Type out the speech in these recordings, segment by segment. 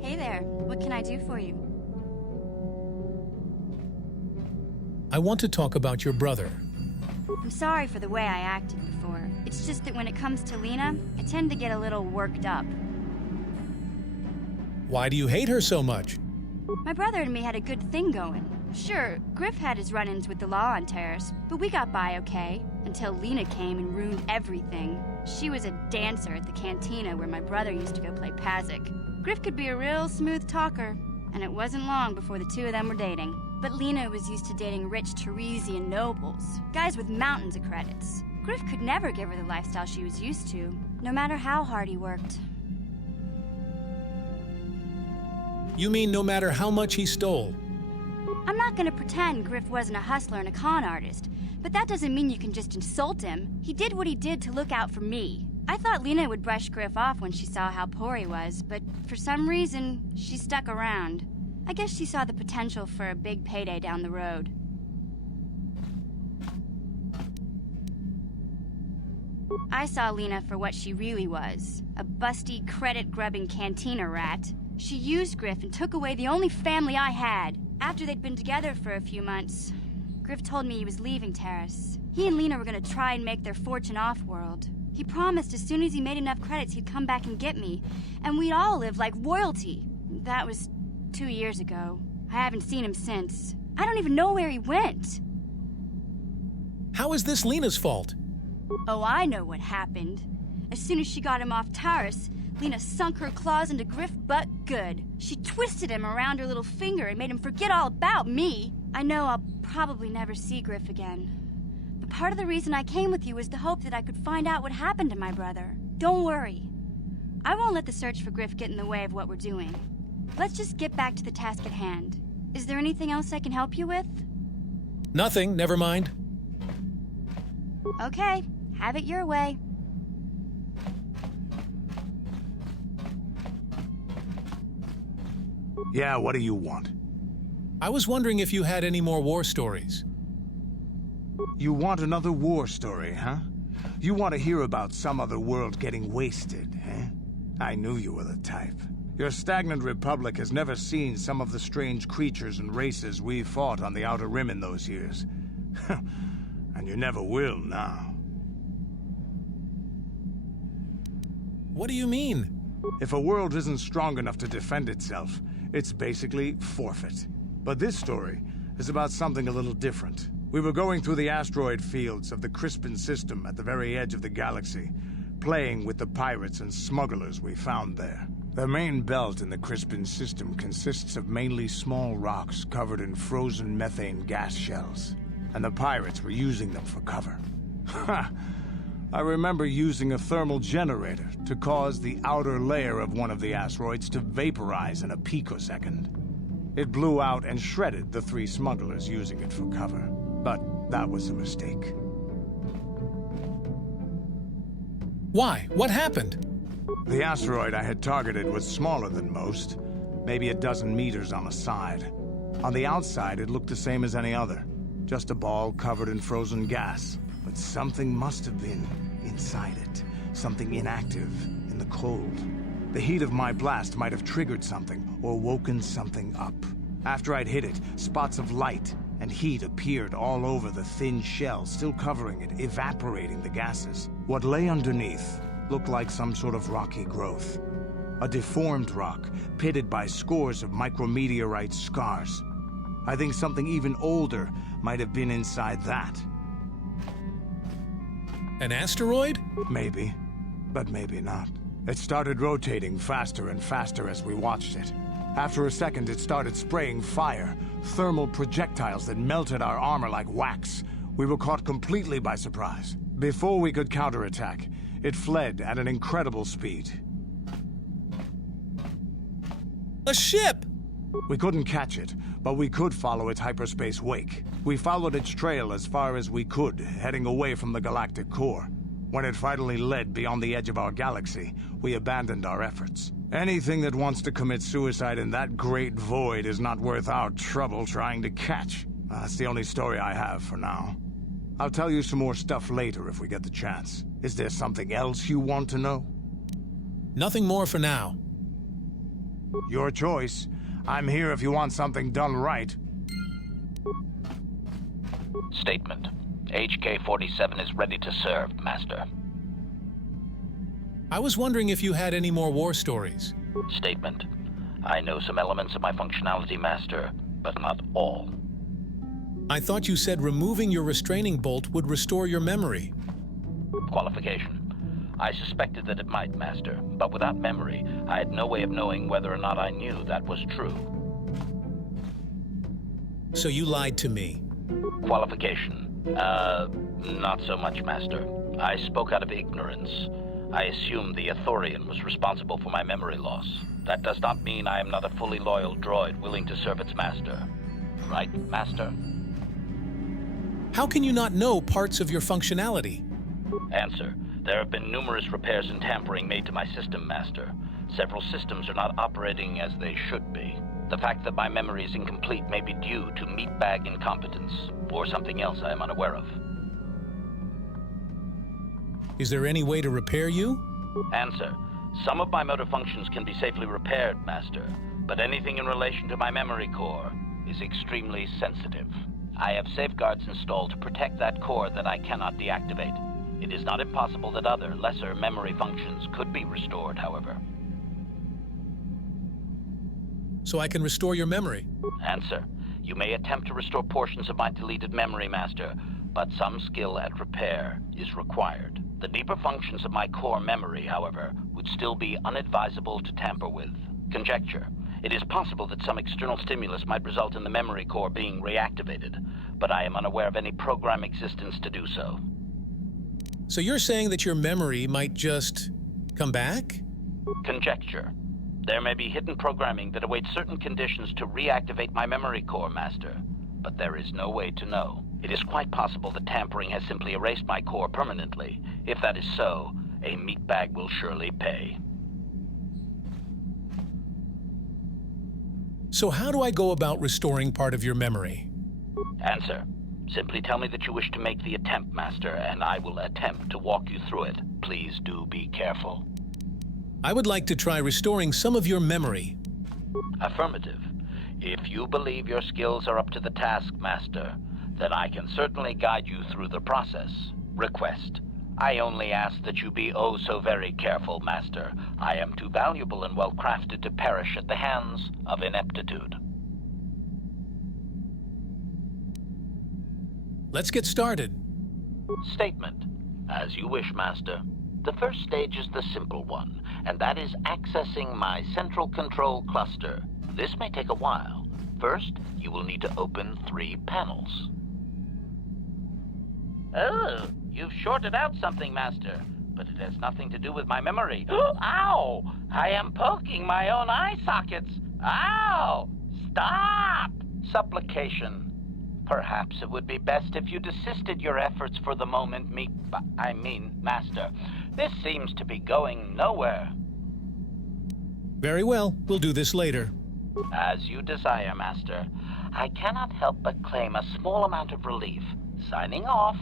Hey there, what can I do for you? I want to talk about your brother. I'm sorry for the way I acted before. It's just that when it comes to Lena, I tend to get a little worked up. Why do you hate her so much? My brother and me had a good thing going. Sure, Griff had his run-ins with the law on Terrace, but we got by okay, until Lena came and ruined everything. She was a dancer at the cantina where my brother used to go play Pazik. Griff could be a real smooth talker, and it wasn't long before the two of them were dating. But Lena was used to dating rich Teresian nobles, guys with mountains of credits. Griff could never give her the lifestyle she was used to, no matter how hard he worked. You mean no matter how much he stole? I'm not gonna pretend Griff wasn't a hustler and a con artist, but that doesn't mean you can just insult him. He did what he did to look out for me. I thought Lena would brush Griff off when she saw how poor he was, but for some reason, she stuck around. I guess she saw the potential for a big payday down the road. I saw Lena for what she really was, a busty, credit-grubbing cantina rat. She used Griff and took away the only family I had. After they'd been together for a few months, Griff told me he was leaving Terrace. He and Lena were gonna try and make their fortune off-world. He promised as soon as he made enough credits he'd come back and get me, and we'd all live like royalty. That was 2 years ago. I haven't seen him since. I don't even know where he went. How is this Lena's fault? Oh, I know what happened. As soon as she got him off Terrace, Lena sunk her claws into Griff butt good. She twisted him around her little finger and made him forget all about me. I know I'll probably never see Griff again. But part of the reason I came with you was the hope that I could find out what happened to my brother. Don't worry. I won't let the search for Griff get in the way of what we're doing. Let's just get back to the task at hand. Is there anything else I can help you with? Nothing, never mind. Okay, have it your way. Yeah, what do you want? I was wondering if you had any more war stories. You want another war story, huh? You want to hear about some other world getting wasted, eh? I knew you were the type. Your stagnant republic has never seen some of the strange creatures and races we fought on the Outer Rim in those years. And you never will now. What do you mean? If a world isn't strong enough to defend itself, it's basically forfeit. But this story is about something a little different. We were going through the asteroid fields of the Crispin system at the very edge of the galaxy, playing with the pirates and smugglers we found there. The main belt in the Crispin system consists of mainly small rocks covered in frozen methane gas shells, and the pirates were using them for cover. Ha! I remember using a thermal generator to cause the outer layer of one of the asteroids to vaporize in a picosecond. It blew out and shredded the 3 smugglers using it for cover. But that was a mistake. Why? What happened? The asteroid I had targeted was smaller than most, maybe a dozen meters on a side. On the outside, it looked the same as any other, just a ball covered in frozen gas. But something must have been inside it, something inactive in the cold. The heat of my blast might have triggered something or woken something up. After I'd hit it, spots of light and heat appeared all over the thin shell, still covering it, evaporating the gases. What lay underneath looked like some sort of rocky growth. A deformed rock, pitted by scores of micrometeorite scars. I think something even older might have been inside that. An asteroid? Maybe, but maybe not. It started rotating faster and faster as we watched it. After a second, it started spraying fire, thermal projectiles that melted our armor like wax. We were caught completely by surprise. Before we could counterattack, it fled at an incredible speed. A ship! We couldn't catch it, but we could follow its hyperspace wake. We followed its trail as far as we could, heading away from the galactic core. When it finally led beyond the edge of our galaxy, we abandoned our efforts. Anything that wants to commit suicide in that great void is not worth our trouble trying to catch. That's the only story I have for now. I'll tell you some more stuff later if we get the chance. Is there something else you want to know? Nothing more for now. Your choice. I'm here if you want something done right. Statement. HK-47 is ready to serve, Master. I was wondering if you had any more war stories. Statement. I know some elements of my functionality, Master, but not all. I thought you said removing your restraining bolt would restore your memory. Qualification. I suspected that it might, Master, but without memory, I had no way of knowing whether or not I knew that was true. So you lied to me. Qualification. Not so much, Master. I spoke out of ignorance. I assumed the Ithorian was responsible for my memory loss. That does not mean I am not a fully loyal droid willing to serve its master. Right, Master? How can you not know parts of your functionality? Answer. There have been numerous repairs and tampering made to my system, Master. Several systems are not operating as they should be. The fact that my memory is incomplete may be due to meatbag incompetence, or something else I am unaware of. Is there any way to repair you? Answer. Some of my motor functions can be safely repaired, Master, but anything in relation to my memory core is extremely sensitive. I have safeguards installed to protect that core that I cannot deactivate. It is not impossible that other, lesser memory functions could be restored, however. So I can restore your memory? Answer. You may attempt to restore portions of my deleted memory, Master, but some skill at repair is required. The deeper functions of my core memory, however, would still be unadvisable to tamper with. Conjecture. It is possible that some external stimulus might result in the memory core being reactivated, but I am unaware of any program existence to do so. So you're saying that your memory might just come back? Conjecture. There may be hidden programming that awaits certain conditions to reactivate my memory core, Master, but there is no way to know. It is quite possible that tampering has simply erased my core permanently. If that is so, a meatbag will surely pay. So how do I go about restoring part of your memory? Answer. Simply tell me that you wish to make the attempt, Master, and I will attempt to walk you through it. Please do be careful. I would like to try restoring some of your memory. Affirmative. If you believe your skills are up to the task, Master, then I can certainly guide you through the process. Request. I only ask that you be oh so very careful, Master. I am too valuable and well-crafted to perish at the hands of ineptitude. Let's get started. Statement. As you wish, Master. The first stage is the simple one, and that is accessing my central control cluster. This may take a while. First, you will need to open 3 panels. Oh, you've shorted out something, Master, but it has nothing to do with my memory. Ow! I am poking my own eye sockets. Ow! Stop! Supplication. Perhaps it would be best if you desisted your efforts for the moment, Master. This seems to be going nowhere. Very well, we'll do this later. As you desire, Master. I cannot help but claim a small amount of relief. Signing off.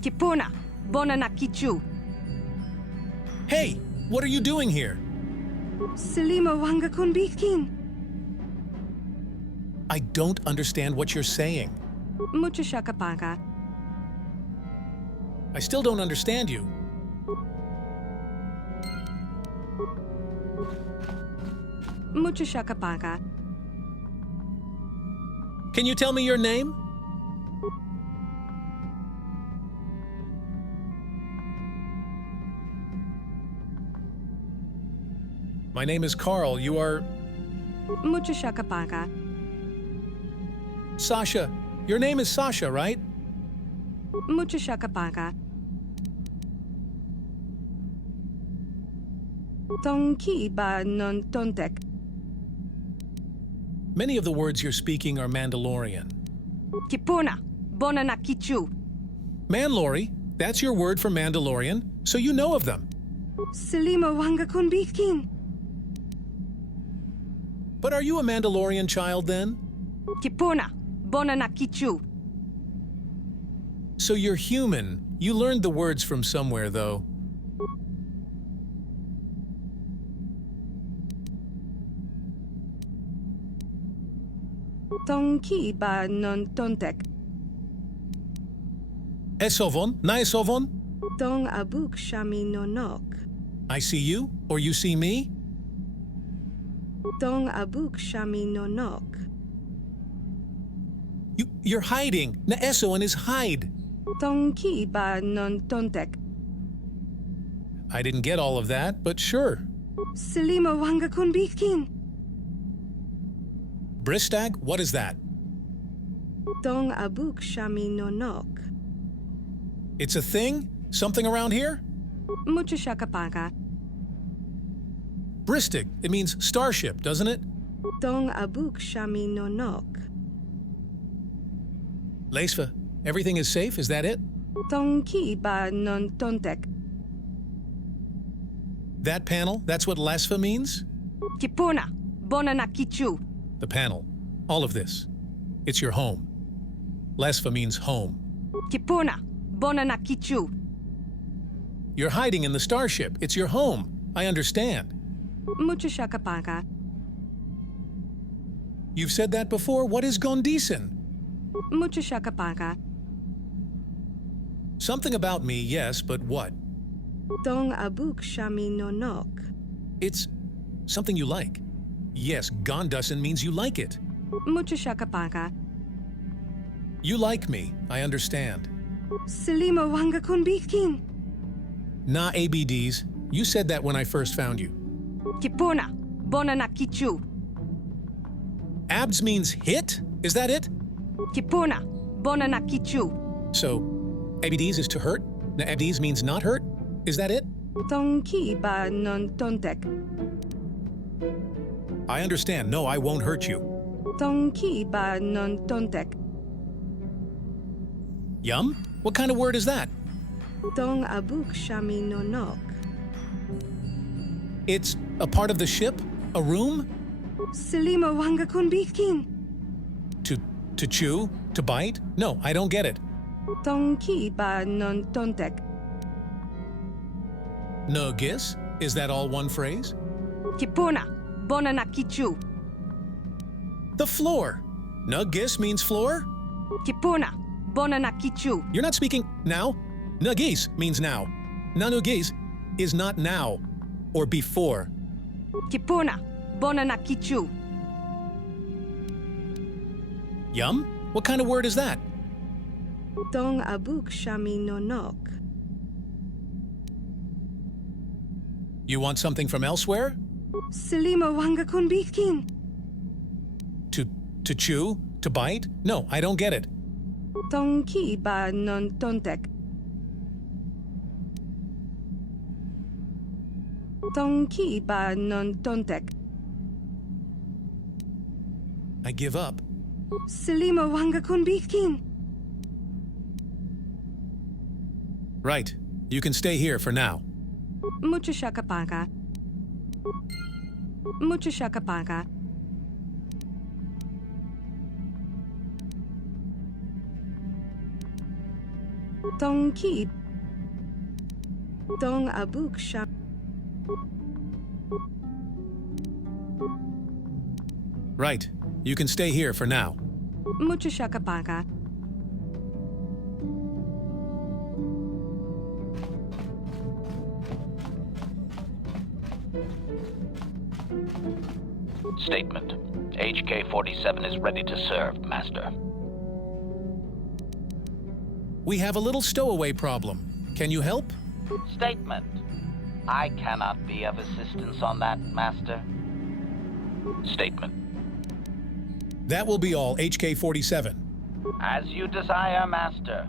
Kipuna, bona na kichu. Hey, what are you doing here? Selima wanga kunbikin. I don't understand what you're saying. Mucho shakapaka. I still don't understand you. Mucho shakapaka. Can you tell me your name? My name is Carl. You are... Mucho shakapaka. Sasha. Your name is Sasha, right? Mucho shakapaka. Tonki ba non tontek. Many of the words you're speaking are Mandalorian. Kipuna. Bona na kichu. Manlori, that's your word for Mandalorian, so you know of them. Selima wanga kunbitkin. But are you a Mandalorian child then? Kipuna. Bona na kichu. So you're human. You learned the words from somewhere, though. Tonki ba non tontek. Esovon, na esovon? Tong abuk shami nonok. I see you, or you see me? Tong abuk shami nonok. You're hiding. Na esoon is hide. Tonki ba non tontek. I didn't get all of that, but sure. Selima wanga kunbitkin. Bristag, what is that? Tong abuk shami nonok. It's a thing? Something around here? Mucho shakapaka. Bristig, it means starship, doesn't it? Tong abuk shami nonok. Leisva, everything is safe, is that it? Tonki ba non tontek. That panel, that's what Lesva means? Kipuna. Bona na kichu. The panel. All of this. It's your home. Lesva means home. Kipuna. Bona na kichu. You're hiding in the starship. It's your home. I understand. Mucho shakapaka. You've said that before. What is Gondisan? Mucho shakapaka. Something about me, yes, but what? Tong abuk shami nonok. It's something you like. Yes, Gondusan means you like it. Mucho shakapaka. You like me. I understand. Selima wanga kunbitkin. Na ABDs. You said that when I first found you. Kipuna. Bona na kichu. Abs means hit? Is that it? Kipuna. Bona na kichu. So, ABDs is to hurt? Na ABDs means not hurt? Is that it? Tonki ba non tontek. I understand. No, I won't hurt you. Tonki ba non tontek. Yum? What kind of word is that? Tong abuk shami nonok. It's a part of the ship? A room? Selima wanga kunbitkin. To chew? To bite? No, I don't get it. Tonki ba non tontek. No guess? Is that all one phrase? Kipuna. Bona na kichu. The floor. Nugis means floor? Kipuna. Bona na kichu. You're not speaking now. Nugis means now. Nanugis is not now or before. Kipuna. Bona na kichu. Yum? What kind of word is that? Tong abuk shami nonok. You want something from elsewhere? Selima wanga kunbitkin. To chew? To bite? No, I don't get it. Tonki ba non tontek. Tonki ba non tontek. I give up. Selima wanga kunbitkin. Right. You can stay here for now. Mucho shakapaka. Mucho shakapaka. Tonki. Tong abuk sham. Right. You can stay here for now. Mucho shakapaka. Statement. HK-47 is ready to serve, Master. We have a little stowaway problem. Can you help? Statement. I cannot be of assistance on that, Master. Statement. That will be all, HK-47. As you desire, Master.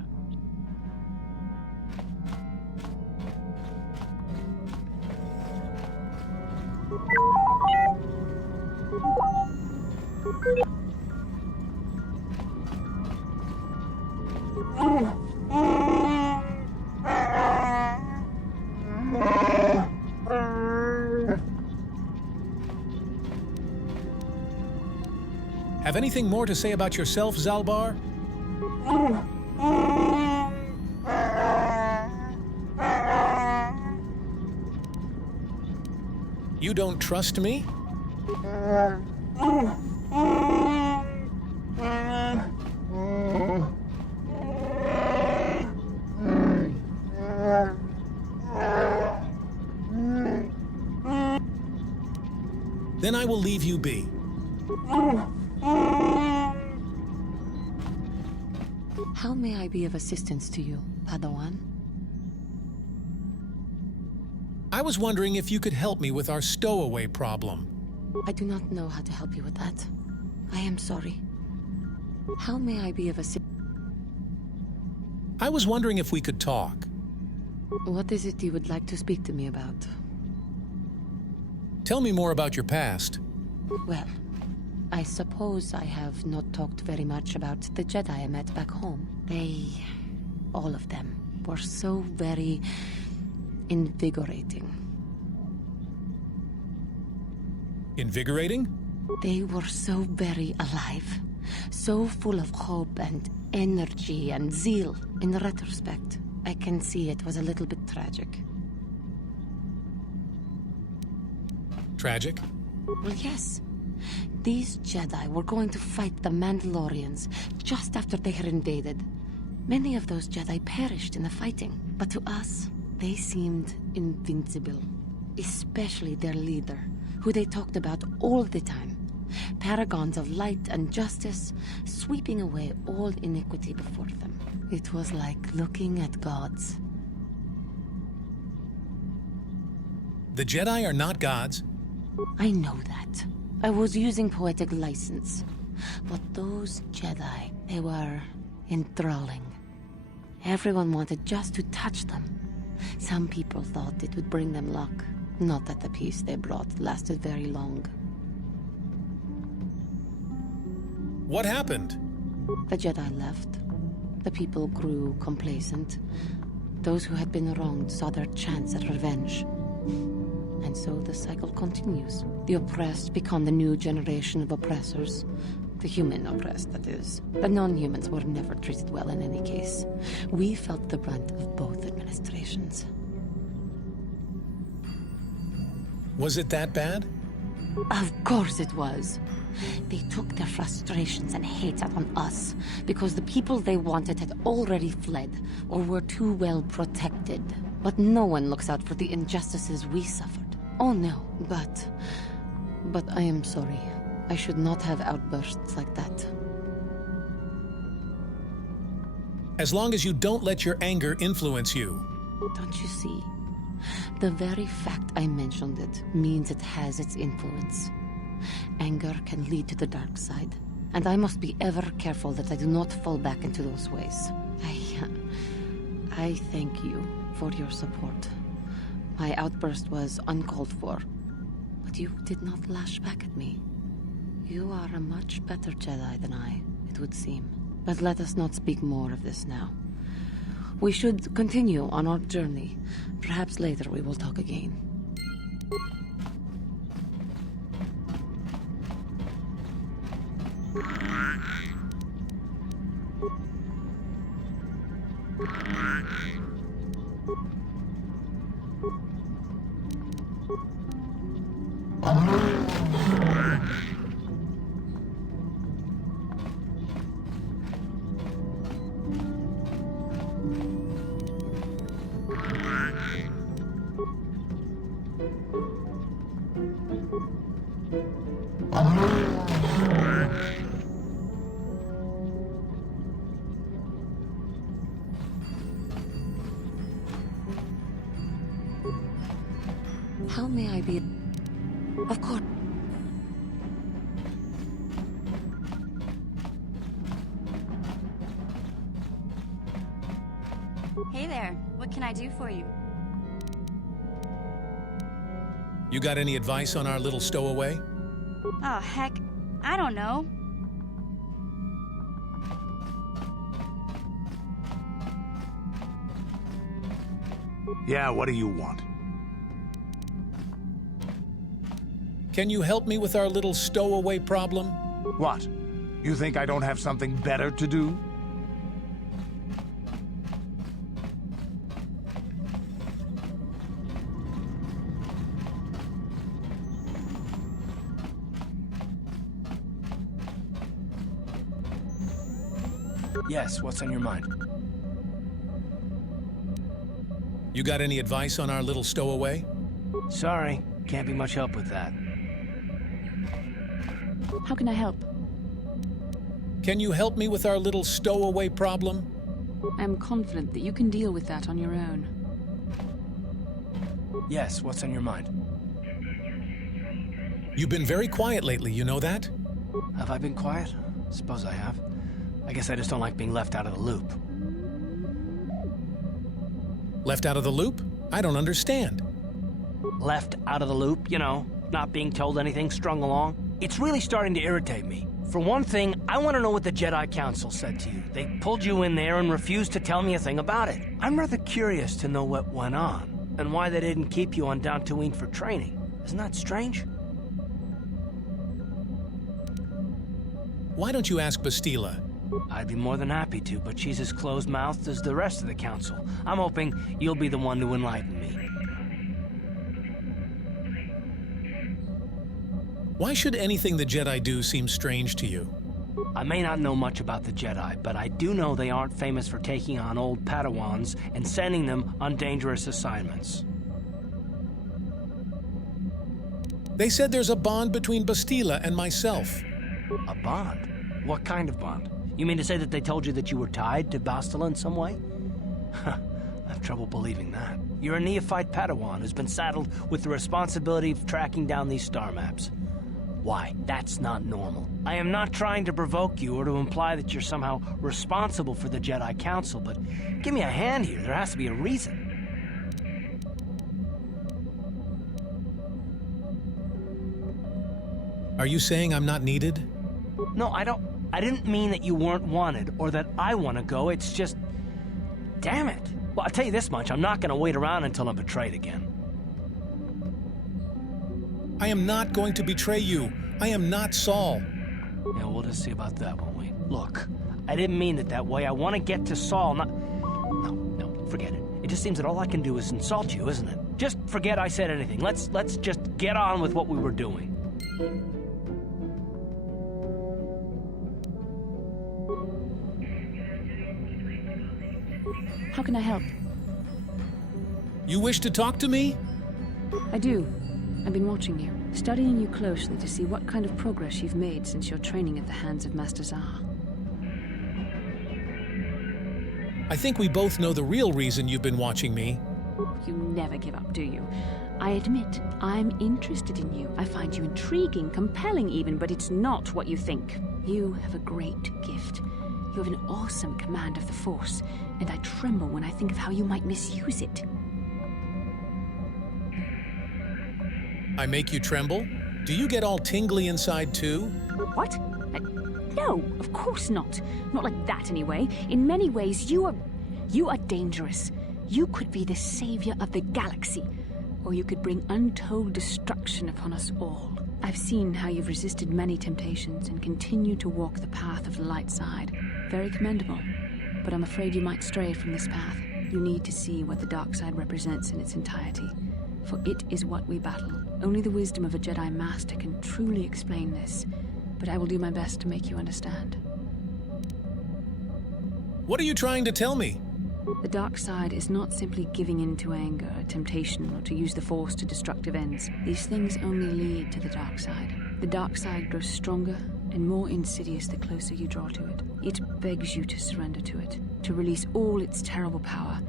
Have anything more to say about yourself, Zalbar? You don't trust me? Then I will leave you be. How may I be of assistance to you, Padawan? I was wondering if you could help me with our stowaway problem. I do not know how to help you with that. I am sorry. How may I be of assistance? I was wondering if we could talk. What is it you would like to speak to me about? Tell me more about your past. Well, I suppose I have not talked very much about the Jedi I met back home. They, all of them, were so very invigorating. Invigorating? They were so very alive, so full of hope and energy and zeal. In retrospect, I can see it was a little bit tragic. Tragic? Well, yes. These Jedi were going to fight the Mandalorians just after they had invaded. Many of those Jedi perished in the fighting, but to us, they seemed invincible. Especially their leader, who they talked about all the time. Paragons of light and justice, sweeping away all iniquity before them. It was like looking at gods. The Jedi are not gods. I know that. I was using poetic license. But those Jedi, they were enthralling. Everyone wanted just to touch them. Some people thought it would bring them luck. Not that the peace they brought lasted very long. What happened? The Jedi left. The people grew complacent. Those who had been wronged saw their chance at revenge. And so the cycle continues. The oppressed become the new generation of oppressors. The human oppressed, that is. The non-humans were never treated well in any case. We felt the brunt of both administrations. Was it that bad? Of course it was. They took their frustrations and hate out on us because the people they wanted had already fled or were too well protected. But no one looks out for the injustices we suffered. Oh no, but I am sorry. I should not have outbursts like that. As long as you don't let your anger influence you. Don't you see? The very fact I mentioned it means it has its influence. Anger can lead to the dark side, and I must be ever careful that I do not fall back into those ways. I thank you for your support. My outburst was uncalled for, but you did not lash back at me. You are a much better Jedi than I, it would seem. But let us not speak more of this now. We should continue on our journey. Perhaps later we will talk again. How may I be... Of course. Hey there, what can I do for you? You got any advice on our little stowaway? Oh, heck, I don't know. Yeah, what do you want? Can you help me with our little stowaway problem? What? You think I don't have something better to do? Yes, what's on your mind? You got any advice on our little stowaway? Sorry, can't be much help with that. How can I help? Can you help me with our little stowaway problem? I am confident that you can deal with that on your own. Yes, what's on your mind? You've been very quiet lately, you know that? Have I been quiet? Suppose I have. I guess I just don't like being left out of the loop. Left out of the loop? I don't understand. Left out of the loop, you know, not being told anything, strung along. It's really starting to irritate me. For one thing, I want to know what the Jedi Council said to you. They pulled you in there and refused to tell me a thing about it. I'm rather curious to know what went on, and why they didn't keep you on Dantooine for training. Isn't that strange? Why don't you ask Bastila? I'd be more than happy to, but she's as closed-mouthed as the rest of the Council. I'm hoping you'll be the one to enlighten me. Why should anything the Jedi do seem strange to you? I may not know much about the Jedi, but I do know they aren't famous for taking on old Padawans and sending them on dangerous assignments. They said there's a bond between Bastila and myself. A bond? What kind of bond? You mean to say that they told you that you were tied to Bastila in some way? I have trouble believing that. You're a neophyte Padawan who's been saddled with the responsibility of tracking down these star maps. Why, that's not normal. I am not trying to provoke you or to imply that you're somehow responsible for the Jedi Council, but give me a hand here. There has to be a reason. Are you saying I'm not needed? No, I didn't mean that you weren't wanted or that I want to go. It's just... Damn it. Well, I'll tell you this much. I'm not going to wait around until I'm betrayed again. I am not going to betray you. I am not Saul. Yeah, we'll just see about that, won't we? Look, I didn't mean it that way. I want to get to Saul, not... No, forget it. It just seems that all I can do is insult you, isn't it? Just forget I said anything. Let's just get on with what we were doing. How can I help? You wish to talk to me? I do. I've been watching you, studying you closely to see what kind of progress you've made since your training at the hands of Master Zahar. I think we both know the real reason you've been watching me. You never give up, do you? I admit, I'm interested in you. I find you intriguing, compelling even, but it's not what you think. You have a great gift. You have an awesome command of the Force, and I tremble when I think of how you might misuse it. I make you tremble? Do you get all tingly inside too? What? No, of course not. Not like that, anyway. In many ways, you are dangerous. You could be the savior of the galaxy, or you could bring untold destruction upon us all. I've seen how you've resisted many temptations and continue to walk the path of the light side. Very commendable, but I'm afraid you might stray from this path. You need to see what the dark side represents in its entirety, for it is what we battle. Only the wisdom of a Jedi Master can truly explain this, but I will do my best to make you understand. What are you trying to tell me? The dark side is not simply giving in to anger, temptation, or to use the Force to destructive ends. These things only lead to the dark side. The dark side grows stronger and more insidious the closer you draw to it. It begs you to surrender to it, to release all its terrible power,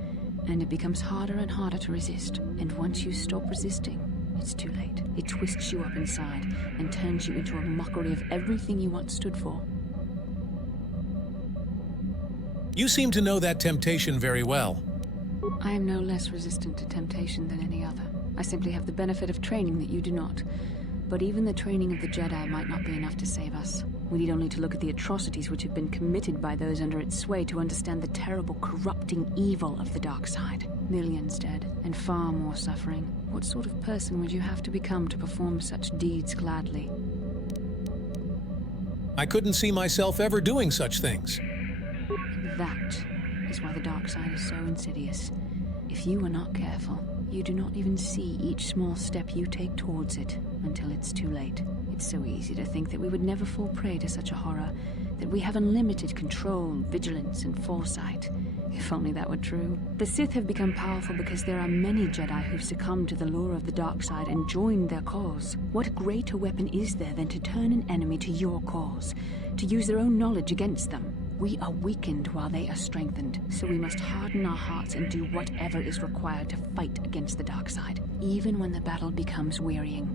and it becomes harder and harder to resist. And once you stop resisting, it's too late. It twists you up inside and turns you into a mockery of everything you once stood for. You seem to know that temptation very well. I am no less resistant to temptation than any other. I simply have the benefit of training that you do not. But even the training of the Jedi might not be enough to save us. We need only to look at the atrocities which have been committed by those under its sway to understand the terrible, corrupting evil of the dark side. Millions dead, and far more suffering. What sort of person would you have to become to perform such deeds gladly? I couldn't see myself ever doing such things. That is why the dark side is so insidious. If you are not careful, you do not even see each small step you take towards it until it's too late. It's so easy to think that we would never fall prey to such a horror, that we have unlimited control, vigilance, and foresight. If only that were true. The Sith have become powerful because there are many Jedi who've succumbed to the lure of the dark side and joined their cause. What greater weapon is there than to turn an enemy to your cause, to use their own knowledge against them? We are weakened while they are strengthened, so we must harden our hearts and do whatever is required to fight against the dark side, even when the battle becomes wearying.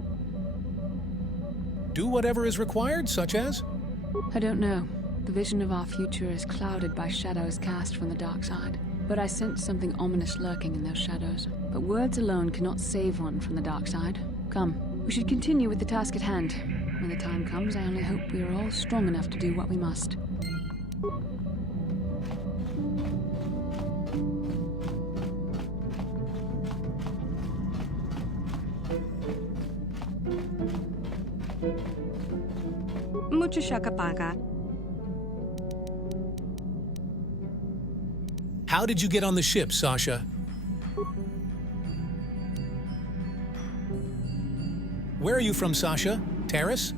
Do whatever is required, such as? I don't know. The vision of our future is clouded by shadows cast from the dark side. But I sense something ominous lurking in those shadows. But words alone cannot save one from the dark side. Come, we should continue with the task at hand. When the time comes, I only hope we are all strong enough to do what we must. Mucho shakapaka. How did you get on the ship, Sasha? Where are you from, Sasha? Terrace?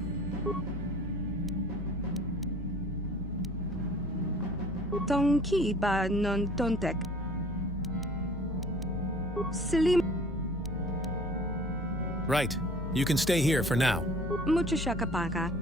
Tonki ba non tontek. Selim. Right. You can stay here for now. Mucho shakapaka.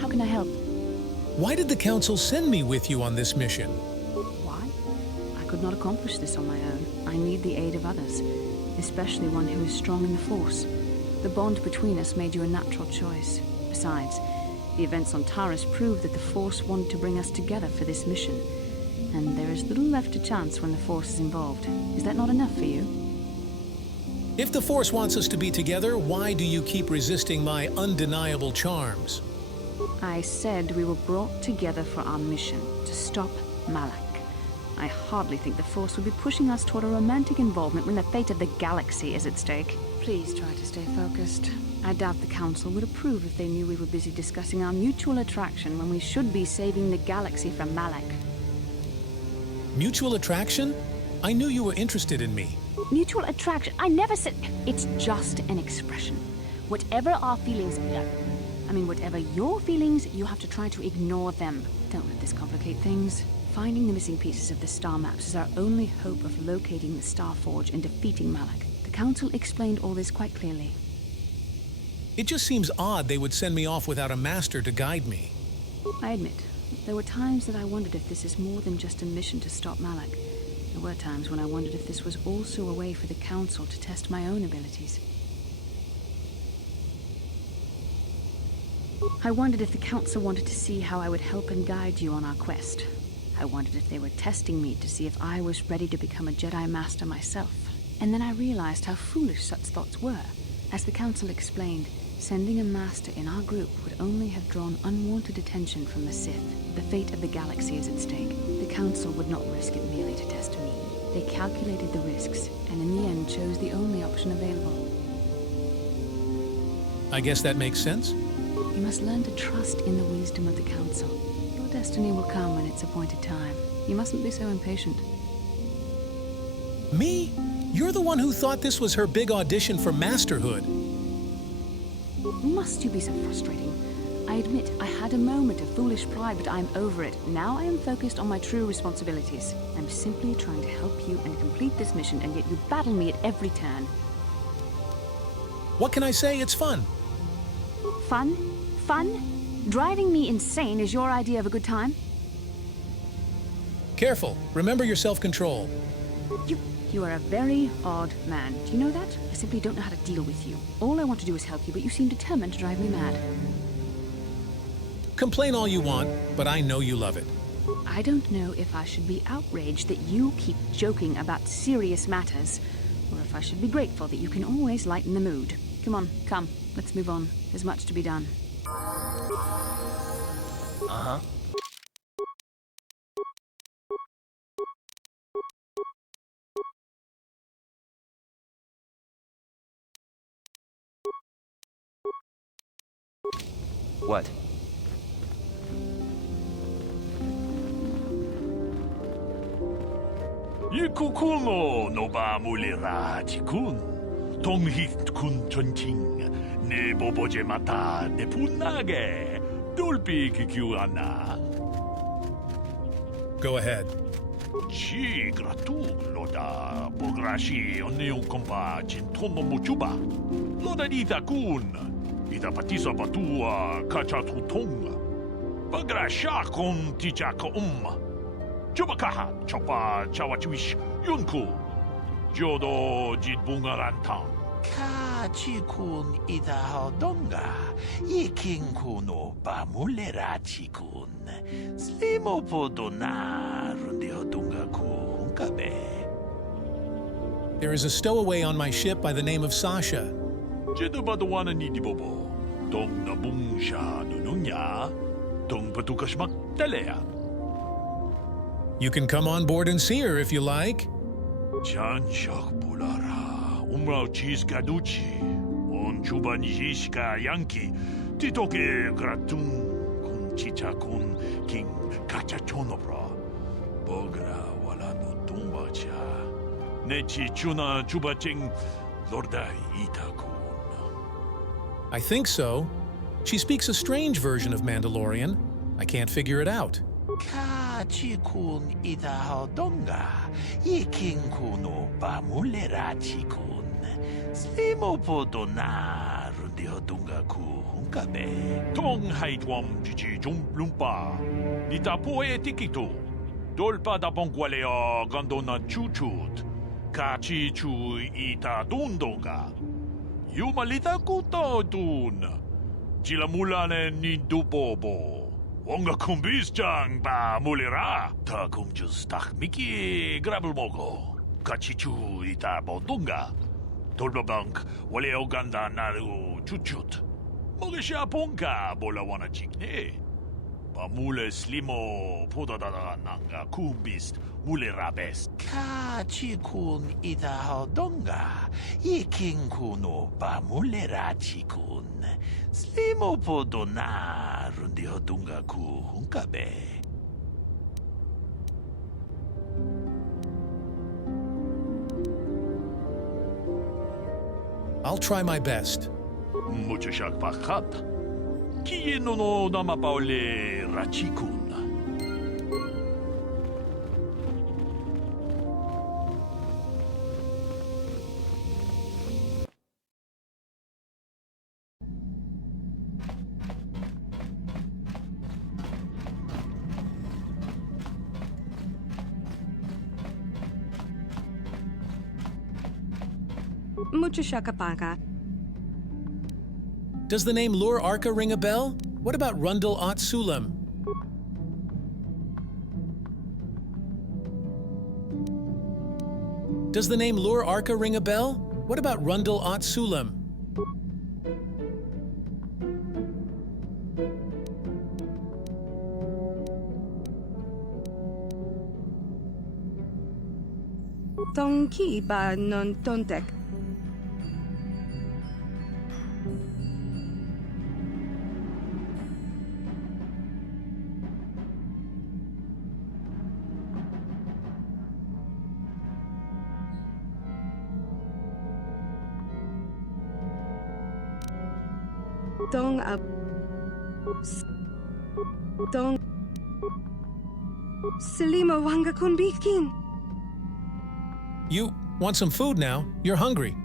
How can I help? Why did the Council send me with you on this mission? Why? I could not accomplish this on my own. I need the aid of others, especially one who is strong in the Force. The bond between us made you a natural choice. Besides, the events on Taris prove that the Force wanted to bring us together for this mission. And there is little left to chance when the Force is involved. Is that not enough for you? If the Force wants us to be together, why do you keep resisting my undeniable charms? I said we were brought together for our mission, to stop Malak. I hardly think the Force would be pushing us toward a romantic involvement when the fate of the galaxy is at stake. Please try to stay focused. I doubt the Council would approve if they knew we were busy discussing our mutual attraction when we should be saving the galaxy from Malak. Mutual attraction? I knew you were interested in me. Mutual attraction? I never said... It's just an expression. Whatever our feelings... whatever your feelings, you have to try to ignore them. Don't let this complicate things. Finding the missing pieces of the star maps is our only hope of locating the Star Forge and defeating Malak. The Council explained all this quite clearly. It just seems odd they would send me off without a master to guide me. I admit, there were times that I wondered if this is more than just a mission to stop Malak. There were times when I wondered if this was also a way for the Council to test my own abilities. I wondered if the Council wanted to see how I would help and guide you on our quest. I wondered if they were testing me to see if I was ready to become a Jedi Master myself. And then I realized how foolish such thoughts were. As the Council explained, sending a Master in our group would only have drawn unwanted attention from the Sith. The fate of the galaxy is at stake. The Council would not risk it merely to test me. They calculated the risks, and in the end chose the only option available. I guess that makes sense. You must learn to trust in the wisdom of the Council. Your destiny will come when its appointed time. You mustn't be so impatient. Me? You're the one who thought this was her big audition for masterhood. Must you be so frustrating? I admit, I had a moment of foolish pride, but I'm over it. Now I am focused on my true responsibilities. I'm simply trying to help you and complete this mission, and yet you battle me at every turn. What can I say? It's fun. Fun? Fun? Driving me insane is your idea of a good time? Careful. Remember your self-control. You are a very odd man. Do you know that? I simply don't know how to deal with you. All I want to do is help you, but you seem determined to drive me mad. Complain all you want, but I know you love it. I don't know if I should be outraged that you keep joking about serious matters, or if I should be grateful that you can always lighten the mood. Come on, come. Let's move on. There's much to be done. Uh-huh. What? Ikukuno no ba mulira tikun. Tonghit kun chonting. Ne boboje mata ne punage. Dulpi kikiuana. Go ahead. Chi gratu loda bograshi onneon kompa jintono muchuba. Loda ita kun. Ita patisa batua kachatutonga. Bagrasha kon tichaka Chubakaha chopa chawachiwish yunku. Jodo jitbungaranta. Kachikun ida hodonga. Yikinkuno bamulera chikun. Slimo podona rundi hodunga kunkabe. There is a stowaway on my ship by the name of Sasha. Jedubadawana nidibobo. Dong nabungsha nununya. Dong patukashmak telea. You can come on board and see her if you like. Chanchak bulara. Umrao cheese gaduchi. On chuban yishka yanki. Titoke gratun. Kun chicha kun king kachachonobra. Bogra wala no tumbacha. Nechi chuna chubaching lorda itakun. I think so. She speaks a strange version of Mandalorian. I can't figure it out. Kachikun ida hodonga. Yikinkuno bamulera chikun. Slimo podona rundi hodunga kunkabe. Tong haitwam jiji jumplumpa. Nita poe tikito. Dolpa da bongwalea gandona chuchut. Kachi chu ita dundonga. Yumalita kuto dun. Chilamulane ni dubobo. Wonga kumbisjang ba mulira. Ta kumjus tak miki grabelmogo. Kachichu ita bodunga. Dolbabank wale oganda naru chuchut. Mogesha ponka bola wana chikne. Pamule slimo podadada nanga kumbist mule rabes. Ka chikun ita donga. Ikin kuno pamule rachikun. Slimo podona rundi hodunga ku hunkabe. I'll try my best. Mucho shak pakat. Kie no nama paole rachikun. Mucho shakapaka. Does the name Lur Arca ring a bell? What about Rundle Ot Sulam? Does the name Lur Arca ring a bell? What about Rundle Ot Sulam? Tonki ba non tontek. Dong ab. Dong. Selima wanga kunbikin. You want some food now? You're hungry.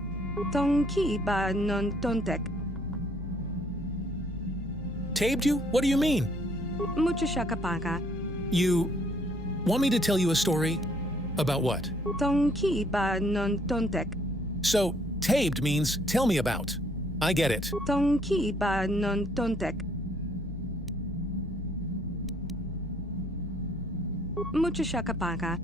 Tonki ba non tontek. Taped you? What do you mean? Mucho shakapaka. You want me to tell you a story? About what? Tonki ba non tontek. So, taped means tell me about. I get it. Tonki ba non tontek. Mucho shakapaka.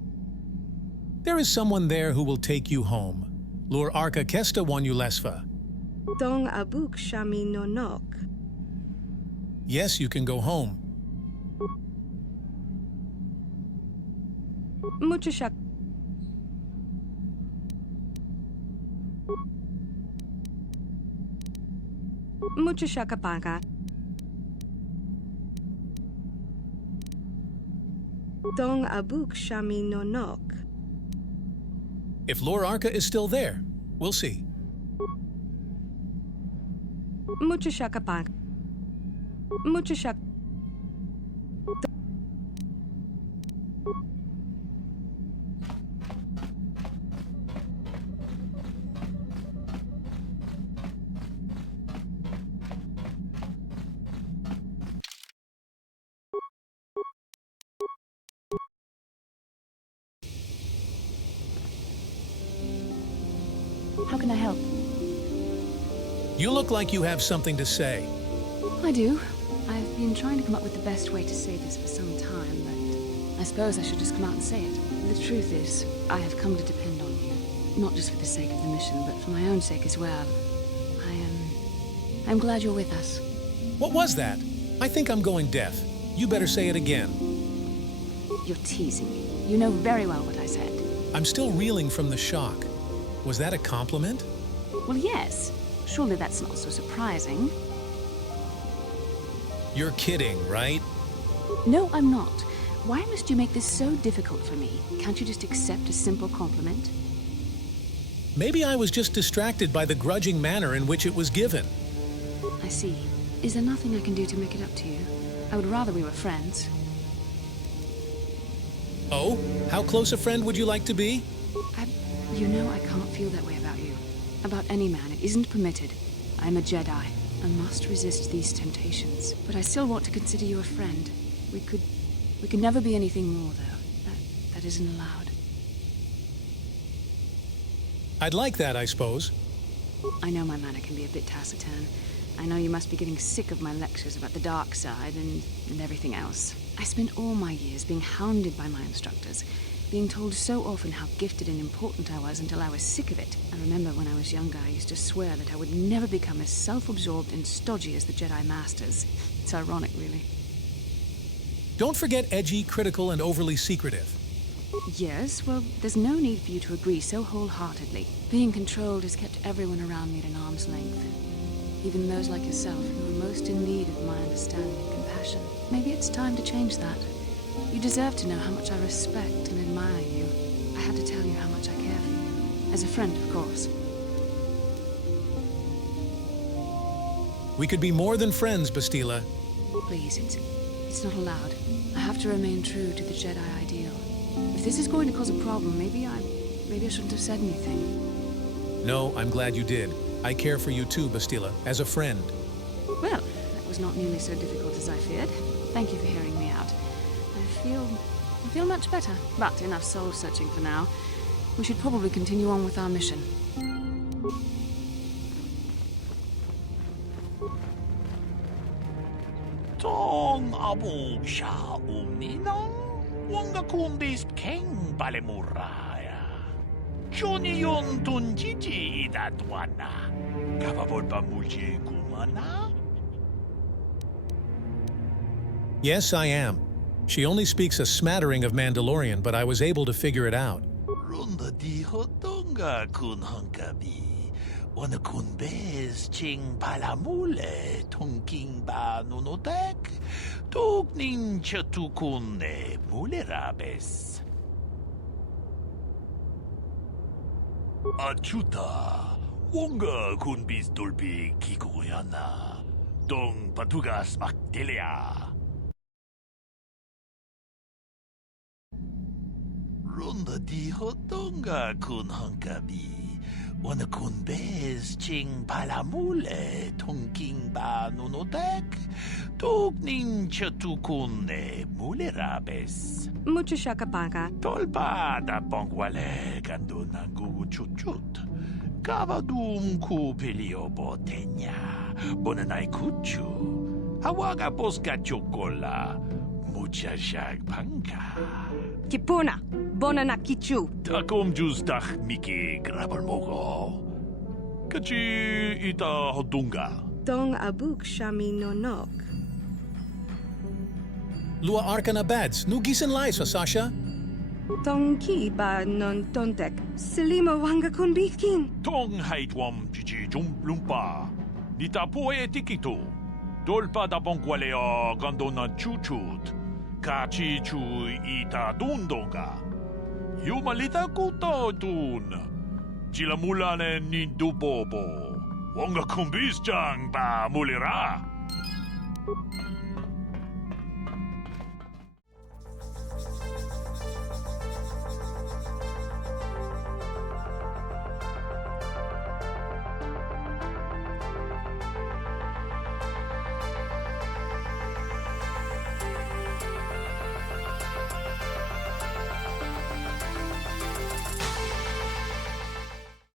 There is someone there who will take you home. Lur Arca Kesta won you lesfa. Dong abuk shami no nok. Yes, you can go home. Mucho shak. Mucho shakapaka. Dong abuk shami no nok. If Lur Arca is still there, we'll see. Mucho shakapaka. Mucho shak. How can I help? You look like you have something to say. I do. I've been trying to come up with the best way to say this for some time, but I suppose I should just come out and say it. The truth is, I have come to depend on you. Not just for the sake of the mission, but for my own sake as well. I'm glad you're with us. What was that? I think I'm going deaf. You better say it again. You're teasing me. You know very well what I said. I'm still reeling from the shock. Was that a compliment? Well, yes. Surely that's not so surprising. You're kidding, right? No, I'm not. Why must you make this so difficult for me? Can't you just accept a simple compliment? Maybe I was just distracted by the grudging manner in which it was given. I see. Is there nothing I can do to make it up to you? I would rather we were friends. Oh? How close a friend would you like to be? You know I can't feel that way about you. About any man. It isn't permitted. I'm a Jedi. I must resist these temptations. But I still want to consider you a friend. We could never be anything more, though. That isn't allowed. I'd like that, I suppose. I know my manner can be a bit taciturn. I know you must be getting sick of my lectures about the dark side and everything else. I spent all my years being hounded by my instructors, being told so often how gifted and important I was until I was sick of it. I remember when I was younger, I used to swear that I would never become as self-absorbed and stodgy as the Jedi Masters. It's ironic, really. Don't forget edgy, critical, and overly secretive. Yes, well, there's no need for you to agree so wholeheartedly. Being controlled has kept everyone around me at an arm's length. Even those like yourself who are most in need of my understanding and compassion. Maybe it's time to change that. You deserve to know how much I respect and admire you. I had to tell you how much I care for you. As a friend, of course. We could be more than friends, Bastila. Please, it's not allowed. I have to remain true to the Jedi ideal. If this is going to cause a problem, maybe I shouldn't have said anything. No, I'm glad you did. I care for you too, Bastila, as a friend. Well, that was not nearly so difficult as I feared. Thank you for hearing me out. I feel much better, but enough soul-searching for now. We should probably continue on with our mission. Tong abu sha umnina, wanga kumbist king balemuraya. Johnny yon tunjiji idatwana. Kapabol ba mulje kumana? Yes, I am. She only speaks a smattering of Mandalorian, but I was able to figure it out. Runda di hotonga kun hankabi. Wana kun bez ching palamule tongking ba nunotek. Togning chatukune mulerabes. Achuta. Wonga kun bis dolpi kikoyana. Dong patugas maktelia. Runda di hotonga kun hankabi. Wana kun bez ching palamule tongking ba nunotek. Togning chatukune mulerabes. Mucho shakapaka. Tolpa da bongwale kando nangu chuchut. Kavadum ku pelio botenya. Bonanai kuchu. Hawaga boska chokola. Mucha shag panka. Kipuna. Bonana kichu. Takom justach miki grabalmogo. Kachi ita hodunga. Dong abuk shami nonok. Lua Arkana Bads, nu gisan lai sa Sasha? Dong ki ba non tontek. Selima wanga kun bikin. Tong haitwam chichi lumpa. Nita poe tikito. Dolpa da bongwalea gandona chuchut. Kachi chu ita dundonga. Yumalita kuto tun. Chilamulane nindubobo. Wonga kumbis jang ba mulira.